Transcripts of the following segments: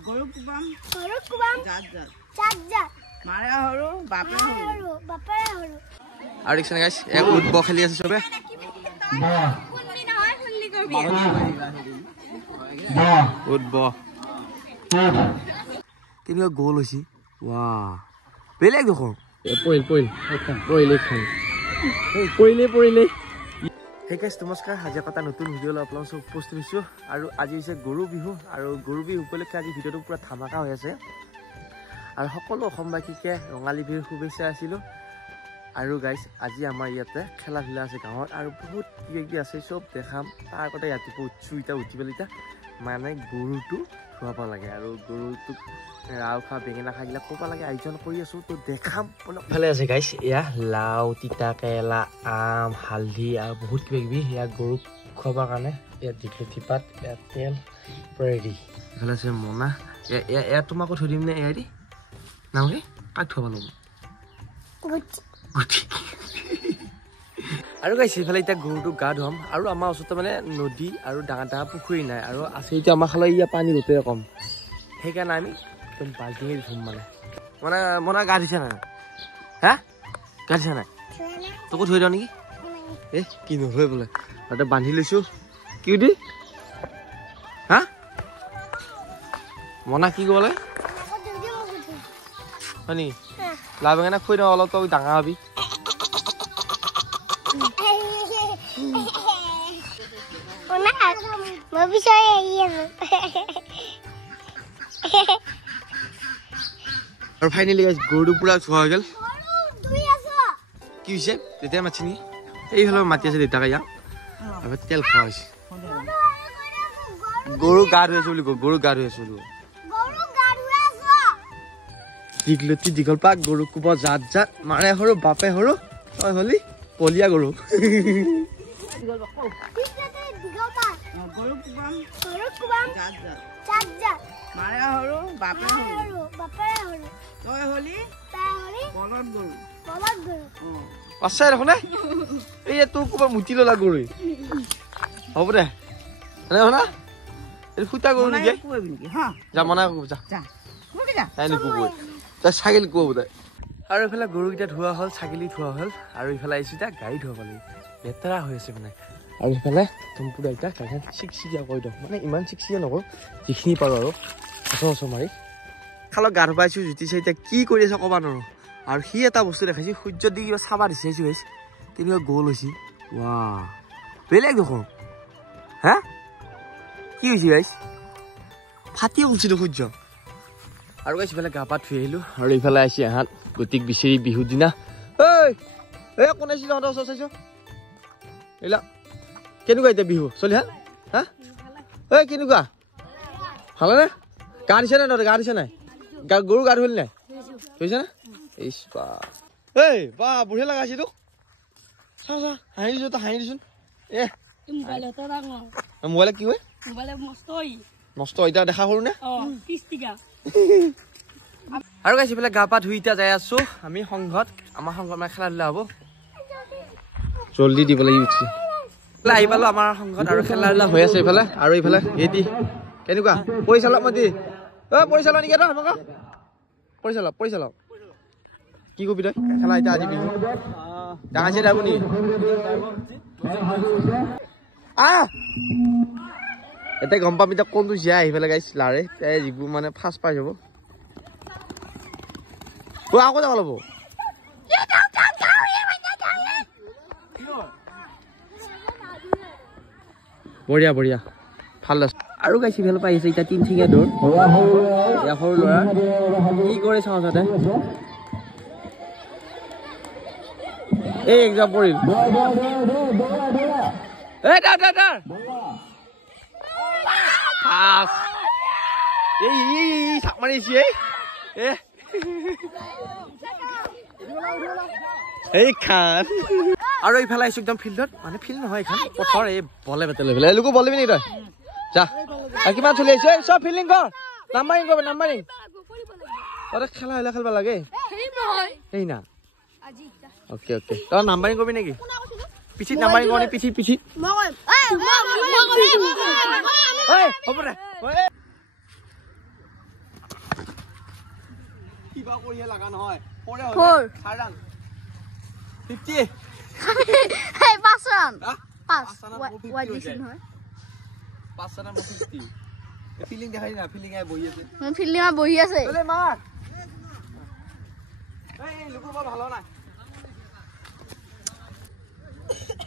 গৰু কুবাম জাত মাৰে হৰু বাপে হৰু আৰু দেখিছেনে গাইছ এক উৎব খেলি আছে চবে উৎব কেনেকুৱা গ'ল হৈছে ৱা বেলেগ দেখোন পৰিলে Hey guys, namaskar. Haja kata notun video la upload so post disu aru aji ise guru bihu aru guru bihu upolekhe aji video tu pura dhamaka hoy ase aru hokolo okhombaiki ke rongali bihu khubesha asilo aru guys aji amar yate khela khila ase gaon aru bahut kiye ase sob dekham tar kota yati puchu ita uthi belita mane guru tu khwaba lage aru guru tu raw kha bengena khagila kopa lage ayojon kori asu to dekham phale ase guys ya lau tita kela am haldi aru bahut kibe ya guru khoba kane ya dikhethi pat ya tel ready phale ase mona ya tumako thodim ne eri naure kak thoba lo guti আৰু গাইছ ইফালে এটা গৰুটো গা ধুম আৰু আমাৰ ওচৰতে মানে নদী আৰু ডাঙৰ ডাঙৰ পুখুৰী নাই আৰু আছে এটা আমাৰ খালে ইয়া পানী গোটেই কম সেইকাৰণে আমি একদম বাল্টিঙে ধুম মানে মনা গা ধুইছে না হা গা ধুইছে না তোকো ধুই দিওঁ নেকি কি নহয় বোলে তাতে বান্ধি লৈছো কি দি হা মনা কি ক'লে হয় নেকি লাভ বেঙেনা খুৱাই দিওঁ অলপ তই ডাঙৰ হবি আৰু ফাইনেলি গাইছ গৰুটো পুৰা চোৱা হৈ গ'ল কি হৈছে তেতিয়া মাতি নেকি এইফালে মাতি আছে দেউতাকে ইয়াক আৰু তেল খোৱা হৈছে গৰু গা ধুই আছো বুলি গৰু গা ধুই আছো দীঘলতি দীঘল পাক গৰু কোব জাত জাত মাৰে সৰু বাপে সৰু তই হলি পলিয়া গৰু মাৰে হৰু বাপে হৰু তই হলি বলদ গৰু আছে দেখোন এই তোৰ ক'ৰবাত মুতি ল'লা গৰু হ'ব দে শুনা এই ফুটা গৰু নেকি যা মনা যা তাই নুকুবই তাই ছাগলী কুব বোধ আৰু এইফালে গৰুকেইটা ধোৱা হ'ল ছাগলী ধোৱা হ'ল আৰু ইফালে আহিছোঁ এতিয়া গাড়ী ধোৱাব লাগিব লেতেৰা হৈ আছে মানে আৰু ইফালে টম্পুদা এতিয়া গাড়ীখন চিকচিকিয়া কৰি দিওঁ মানে ইমান চিকচিকিয়া নকৰোঁ যিখিনি পাৰোঁ আৰু ওচৰ মাৰি খালত গা ধুৱাইছোঁ জুতিছে এতিয়া কি কৰি আছে ক'বা নোৱাৰোঁ আৰু সি এটা বস্তু দেখাইছোঁ সূৰ্য দি কিবা চাবা দিছে গাইছ কেনেকুৱা গ'ল হৈছে ৱা বেলেগ দেখোন হা কি হৈছে গাইছ ফাটি উঠিছিলোঁ সূৰ্য আৰু গাইছ ইফালে গা পা ধুই আহিলোঁ আৰু ইফালে আহিছে এহাত গতিক বিচাৰি বিহুৰ দিনা ঐ কোন আহিছিল তহঁতৰ ওচৰ চাইছ এইলা কেনেকুৱা এতিয়া বিহু চলি হা হা ঐ কেনেকুৱা ভালনে গা দিছে নাই তহঁতে গা দিছে নাই গৰু গা ধুলি নাই ধুইছে না ইছ বা এই বা বঢ়িয়া লগাইছে তোক চা হাঁহি দিছোঁ তই হাঁহি দিছোন মোবাইলত কি হয় নষ্ট এতিয়া দেখা সৰু নে আৰু গাইছ ইফালে গা পা ধুই এতিয়া যাই আছো আমি সংঘত আমাৰ সংঘত মানে খেলা ধূলা হ'ব জল্দি দিব লাগিব আহি পালো আমাৰ সংঘত আৰু খেলা ধূলা হৈ আছে ইফালে আৰু ইফালে এটি কেনেকুৱা পৰিচালক মতি পৰিচালক নেকি তই আমাক পৰিচালক কি কবি তই খেলা এতিয়া আজি বিহু ডাঙাইছে দে আপুনি এতিয়া গম পাম এতিয়া কোনটো জীয়া আহি পেলাই গাইছ লাৰে যিবোৰ মানে ফাৰ্ষ্ট পাই যাব আকৌ যাব ল'ব বঢ়িয়া ভাল আছে আৰু গাইছ ইফালে পাই আহিছে এতিয়া তিনিঠিঙীয়া দৌৰ সৰু ল'ৰা কি কৰে চাওঁ তাতে এই একজাম পৰিল চাক মাৰিছে এই খান আৰু এইফালে আহিছো একদম ফিল্ডত মানে ফিল্ড নহয় এইখন পথৰ এই বলে বেটে লৈ পেলাই এলোকো বল দিবি নেকি তই যা কিমান চলি আহিছে চব ফিল্ডিং কৰ নাম্বাৰিং কৰবি নাম্বাৰিং তই খেলা হ'লে খেলিব লাগে এই না অ'কে তই নাম্বাৰিং কৰবি নেকি পিঠিত নাম্বাৰিং কৰ নে পিঠিত হ'ব দে কিবা কৰিহে লাগা নহয় 4 4 রান 50 এই 5 রান 5 ওয়াইড দিছিল নহয় 5 রান 50 এ ফিলিং দেখাই না ফিলিং আই বহি আছে ফিলিং আই বহি আছে চলে মার এই লুকু বল ভালো না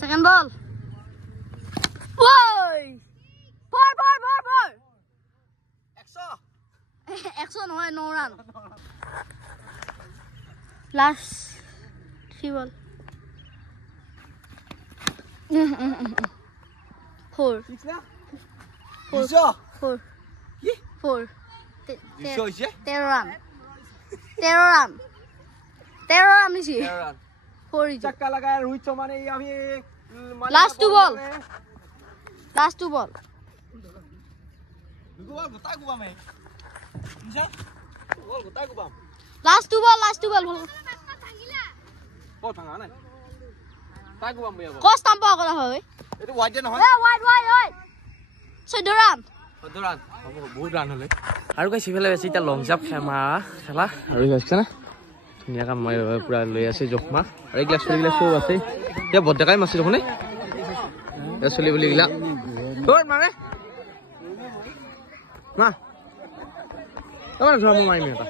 সেকেন্ড বল ওই বল 100 নহয় 9 রান লাস্ট 3 বল 4 6 না 4 কি 4 হইছে 13 রান 13 রান নিছি 13 রান 4 ইজ चक्का लगाया रोहित शर्मा ने अभी लास्ट 2 बॉल गोल गोता गुबा में निशा गोल गोता गुबा लास्ट 2 बॉल बहुत भांगा ना ता गुबा में कस टाइम पा करा হয় এটো ওয়াইড নহয় এ ওয়াইড 14 রান 14 রান বহুত রান হলে আৰু গাইছ ইফালে বেছি তা লং জাম্প খেমা খেলা আৰু হৈছে না ধুনীয়াকৈ মই পুৰা লৈ আছে জখমা আৰু এই গ্লাছ চলিগিলা চব আছে এতিয়া বড্ডাকাই মাছি দেখোনে এই চলি বুলিগিলা তোৰ মাৰে মা তোমাৰ ধৰ্ম মাৰিম এটা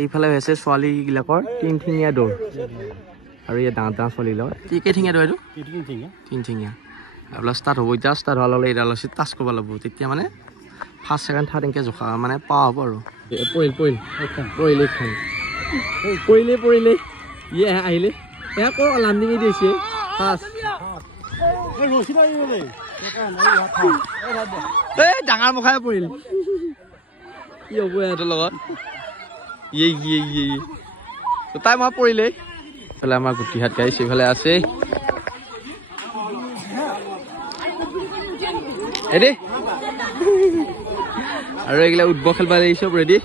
এইফালে হৈছে ছোৱালী গিলাকৰ 3 ঠিঙিয়া দৌৰ আৰু এই ডাঙৰ ডাঙৰ ছোৱালী গিলাকৰ কি ঠিঙিয়া দৌৰ এইটো 3 ঠিঙিয়া এইবিলাক ষ্টাৰ্ট হ'ব এতিয়া ষ্টাৰ্ট হোৱাৰ লগে এডাল আছে টাচ কৰিব লাগিব তেতিয়া মানে ফাৰ্ষ্ট ছেকেণ্ড থাৰ্ড এনেকৈ জোখা মানে পোৱা হ'ব আৰু পৰিলে ইয়ে আহিলে এয়া ক লাণ্ডিঙি দিছে ফাৰ্ষ্ট এই ডাঙৰ মুখাই পৰিল কি হ'ব ইহঁতৰ লগত ইয়ে তাই মই পৰিলে এইফালে আমাৰ গুটিহাট গাড়ী সেইফালে আছে এদি আৰু এইগিলা উদ্ভৱ খেলবা চব ৰেডি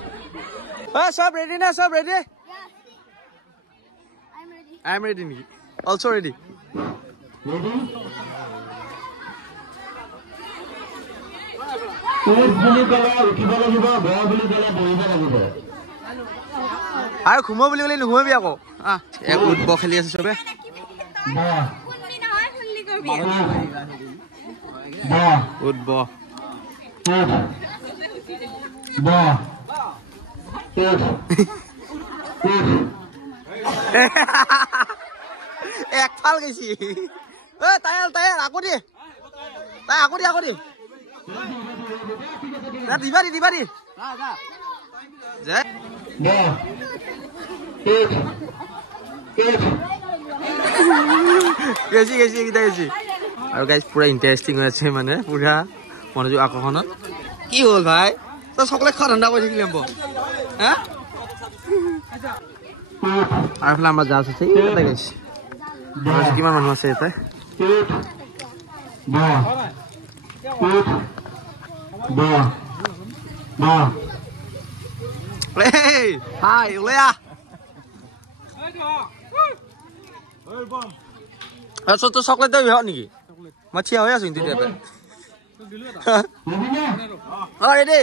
সব ৰেডি না সব ৰেডি আই এম ৰেডি নেকি অলছ' ৰেডি আৰু ঘুমো বুলি ক'লে নুঘুমাবি আকৌ এক উদ্ভৱ খেলি আছে চবে উদ্ভৱ একফাল গৈছি তাই আকৌ দি তাই আকৌ দি দিবা দি গেছি আৰু গাইজ পুৰা ইণ্টাৰেষ্টিং হৈ আছে মানে পুৰা মনোযোগ আকৰ্ষণত কি হ'ল ভাই তই চকলেট খোৱা ধান্দা কৰি থাকিলি হা আৰু এইফালে আমাৰ জাজ আছে গাইছে কিমান মানুহ আছে ইয়াতে হাই ওলাই তোৰ চকলেট দিব বিহত নেকি মই থিয় হৈ আছো তেতিয়া ready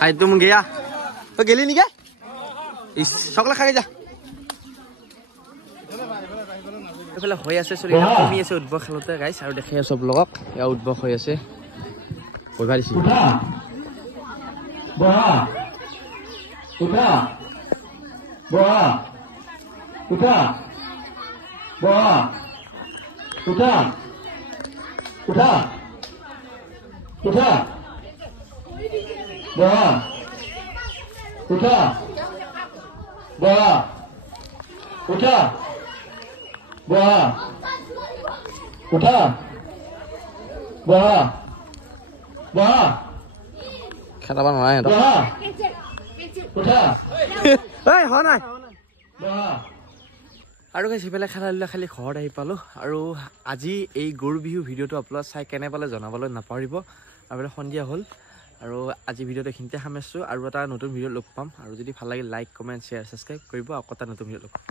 Hai tuh mungkin ya. Kau geli nih kan? Is, sok lah kali aja. Kalau hoya se sorry, kami se udbah kalau tuh guys, harus dekhe sob logok, ya udbah hoya se. Kau bari sih. Boha. Udah. Boha. Udah. Boha. Udah. Udah. Udah. Boha. Udah. Boha. Udah. Boha. Udah. Boha. Boha. Kata apa namanya? Boha. Udah. Hei, hon নাই. Boha. আৰু গাইছ হেফালে খালা খালি ঘৰত আহি পালোঁ আৰু আজি এই গৰু বিহু ভিডিঅ'টো আপোনালোকে চাই কেনে পালে জনাবলৈ নাপাহৰিব আৰু সন্ধিয়া হ'ল আৰু আজি ভিডিঅ'টো এইখিনিতে সামৰিছোঁ আৰু এটা নতুন ভিডিঅ' লগ পাম আৰু যদি ভাল লাগে লাইক কমেণ্ট শ্বেয়াৰ ছাবস্ক্ৰাইব কৰিব আকৌ এটা নতুন ভিডিঅ' লগ পাম